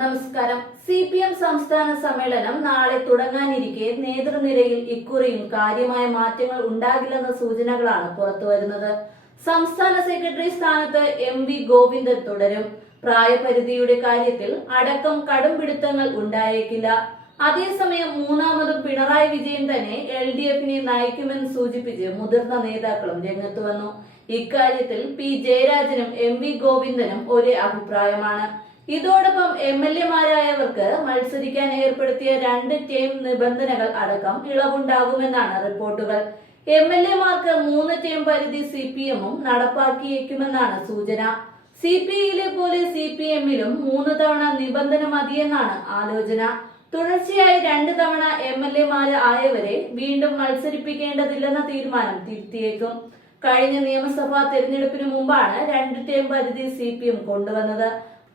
നമസ്കാരം. CPM സംസ്ഥാന സമ്മേളനം നാളെ തുടങ്ങാനിരിക്കെ നേതൃനിരയിൽ ഇക്കുറിയും കാര്യമായ മാറ്റങ്ങൾ ഉണ്ടാകില്ലെന്ന സൂചനകളാണ് പുറത്തുവരുന്നത്. സംസ്ഥാന സെക്രട്ടറി സ്ഥാനത്ത് MV ഗോവിന്ദൻ തുടരും. പ്രായപരിധിയുടെ കാര്യത്തിൽ അടക്കം കടുംപിടുത്തങ്ങൾ ഉണ്ടായേക്കില്ല. അതേസമയം മൂന്നാമതും പിണറായി വിജയൻ തന്നെ LDFനെ നയിക്കുമെന്ന് സൂചിപ്പിച്ച് മുതിർന്ന നേതാക്കളും രംഗത്ത് വന്നു. ഇക്കാര്യത്തിൽ P ജയരാജനും MV ഗോവിന്ദനും ഒരേ അഭിപ്രായമാണ്. ഇതോടൊപ്പം MLA-മാരായവർക്ക് മത്സരിക്കാൻ ഏർപ്പെടുത്തിയ 2 ടേം നിബന്ധനകൾ അടക്കം ഇളവുണ്ടാകുമെന്നാണ് റിപ്പോർട്ടുകൾ. MLA-മാർക്ക് 3 ടേം പരിധി CPM-ഉം നടപ്പാക്കിയേക്കുമെന്നാണ് സൂചന. CPI-യിലെ പോലെ CPM-ലും 3 തവണ നിബന്ധന മതിയെന്നാണ് ആലോചന. തുടർച്ചയായി 2 തവണ MLA-മാര് ആയവരെ വീണ്ടും മത്സരിപ്പിക്കേണ്ടതില്ലെന്ന തീരുമാനം തിരുത്തിയേക്കും. കഴിഞ്ഞ നിയമസഭാ തെരഞ്ഞെടുപ്പിന് മുമ്പാണ് 2 ടേം പരിധി CPM കൊണ്ടുവന്നത്.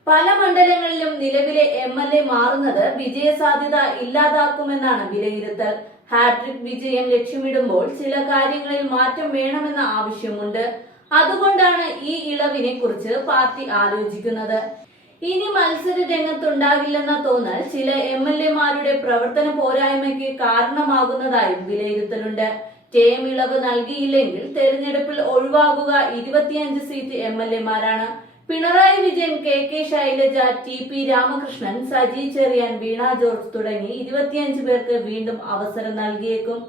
പല മണ്ഡലങ്ങളിലും നിലവിലെ MLA മാറുന്നത് വിജയസാധ്യത ഇല്ലാതാക്കുമെന്നാണ് വിലയിരുത്തൽ. ഹാട്രിക് വിജയം ലക്ഷ്യമിടുമ്പോൾ ചില കാര്യങ്ങളിൽ മാറ്റം വേണമെന്ന ആവശ്യമുണ്ട്. അതുകൊണ്ടാണ് ഈ ഇളവിനെ കുറിച്ച് പാർട്ടി ആലോചിക്കുന്നത്. ഇനി മത്സര രംഗത്തുണ്ടാകില്ലെന്ന തോന്നൽ ചില MLA-മാരുടെ പ്രവർത്തന പോരായ്മയ്ക്ക് കാരണമാകുന്നതായും വിലയിരുത്തലുണ്ട്. ടേം ഇളവ് നൽകിയില്ലെങ്കിൽ തെരഞ്ഞെടുപ്പിൽ ഒഴിവാകുക 25 സീറ്റ് MLA-മാരാണ്. പിണറായി വിജയൻ, KK ശൈലജ, TP രാമകൃഷ്ണൻ, സജി ചെറിയാൻ, വീണ ജോർജ് തുടങ്ങി 25 പേർക്ക് വീണ്ടും അവസരം നൽകിയേക്കും.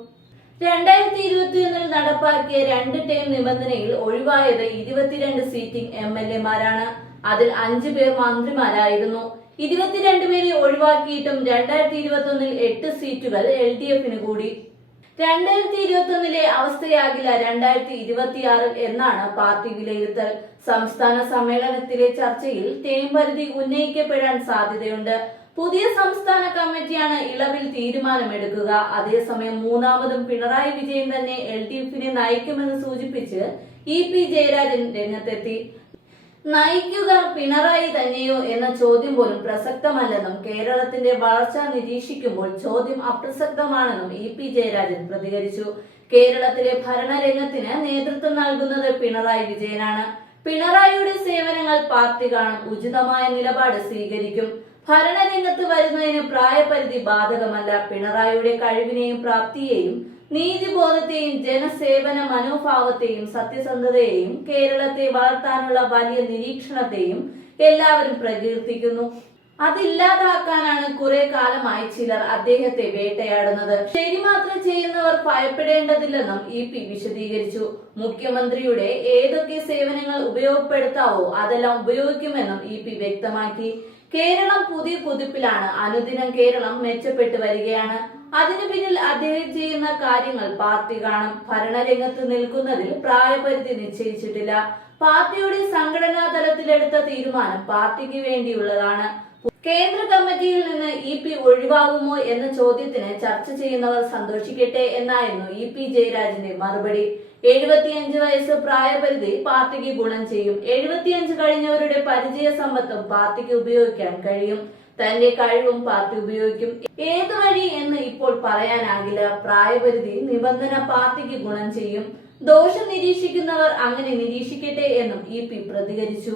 2021 നടപ്പാക്കിയ 2 ടേം നിബന്ധനയിൽ ഒഴിവായത് 22 സീറ്റിംഗ് MLA-മാരാണ്. അതിൽ 5 പേർ മന്ത്രിമാരായിരുന്നു. 22 പേരെ ഒഴിവാക്കിയിട്ടും 2021 8 സീറ്റുകൾ LDFന് കൂടി. 2021 അവസ്ഥയാകില്ല 2026 എന്നാണ് പാർട്ടി വിലയിരുത്തൽ. സംസ്ഥാന സമ്മേളനത്തിലെ ചർച്ചയിൽ ടേം പരിധി ഉന്നയിക്കപ്പെടാൻ സാധ്യതയുണ്ട്. പുതിയ സംസ്ഥാന കമ്മിറ്റിയാണ് ഇളവിൽ തീരുമാനമെടുക്കുക. അതേസമയം മൂന്നാമതും പിണറായി വിജയൻ തന്നെ LDFനെ നയിക്കുമെന്ന് സൂചിപ്പിച്ച് EP ജയരാജൻ രംഗത്തെത്തി. നയിക്കുക പിണറായി തന്നെയോ എന്ന ചോദ്യം പോലും പ്രസക്തമല്ലെന്നും കേരളത്തിന്റെ വളർച്ച നിരീക്ഷിക്കുമ്പോൾ ചോദ്യം അപ്രസക്തമാണെന്നും EP ജയരാജൻ പ്രതികരിച്ചു. കേരളത്തിലെ ഭരണരംഗത്തിന് നേതൃത്വം നൽകുന്നത് പിണറായി വിജയനാണ്. പിണറായിയുടെ സേവനങ്ങൾ പാർട്ടി കാണും, ഉചിതമായ നിലപാട് സ്വീകരിക്കും. ഭരണരംഗത്ത് വരുന്നതിന് പ്രായപരിധി ബാധകമല്ല. പിണറായിയുടെ കഴിവിനെയും പ്രാപ്തിയെയും നീതിബോധത്തെയും ജനസേവന മനോഭാവത്തെയും സത്യസന്ധതയെയും കേരളത്തെ വളർത്താനുള്ള വലിയ നിരീക്ഷണത്തെയും എല്ലാവരും പ്രകീർത്തിക്കുന്നു. അതില്ലാതാക്കാനാണ് കുറെ കാലമായി ചിലർ അദ്ദേഹത്തെ വേട്ടയാടുന്നത്. ശരി മാത്രം ചെയ്യുന്നവർ ഭയപ്പെടേണ്ടതില്ലെന്നും EP വിശദീകരിച്ചു. മുഖ്യമന്ത്രിയുടെ ഏതൊക്കെ സേവനങ്ങൾ ഉപയോഗപ്പെടുത്താവോ അതെല്ലാം ഉപയോഗിക്കുമെന്നും EP വ്യക്തമാക്കി. കേരളം പുതിയ കുതിപ്പിലാണ്. അനുദിനം കേരളം മെച്ചപ്പെട്ടു വരികയാണ്. അതിനു പിന്നിൽ അദ്ദേഹം ചെയ്യുന്ന കാര്യങ്ങൾ പാർട്ടി കാണും. ഭരണരംഗത്ത് നിൽക്കുന്നതിൽ പ്രായപരിധി നിശ്ചയിച്ചിട്ടില്ല. പാർട്ടിയുടെ സംഘടനാ തലത്തിലെടുത്ത തീരുമാനം പാർട്ടിക്ക് വേണ്ടിയുള്ളതാണ്. കേന്ദ്ര കമ്മിറ്റിയിൽ നിന്ന് EP ഒഴിവാകുമോ എന്ന ചോദ്യത്തിന് ചർച്ച ചെയ്യുന്നവർ സന്തോഷിക്കട്ടെ എന്നായിരുന്നു EP ജയരാജന്റെ മറുപടി. 75 വയസ്സ് പ്രായപരിധി പാർട്ടിക്ക് ഗുണം ചെയ്യും. 75 കഴിഞ്ഞവരുടെ പരിചയ സമ്പത്തും പാർട്ടിക്ക് ഉപയോഗിക്കാൻ കഴിയും. തന്റെ കഴിവും പാർട്ടി ഉപയോഗിക്കും. ഏതു വഴി എന്ന് ഇപ്പോൾ പറയാനാകില്ല. പ്രായപരിധി നിബന്ധന പാർട്ടിക്ക് ഗുണം ചെയ്യും. ദോഷം നിരീക്ഷിക്കുന്നവർ അങ്ങനെ നിരീക്ഷിക്കട്ടെ എന്നും EP പ്രതികരിച്ചു.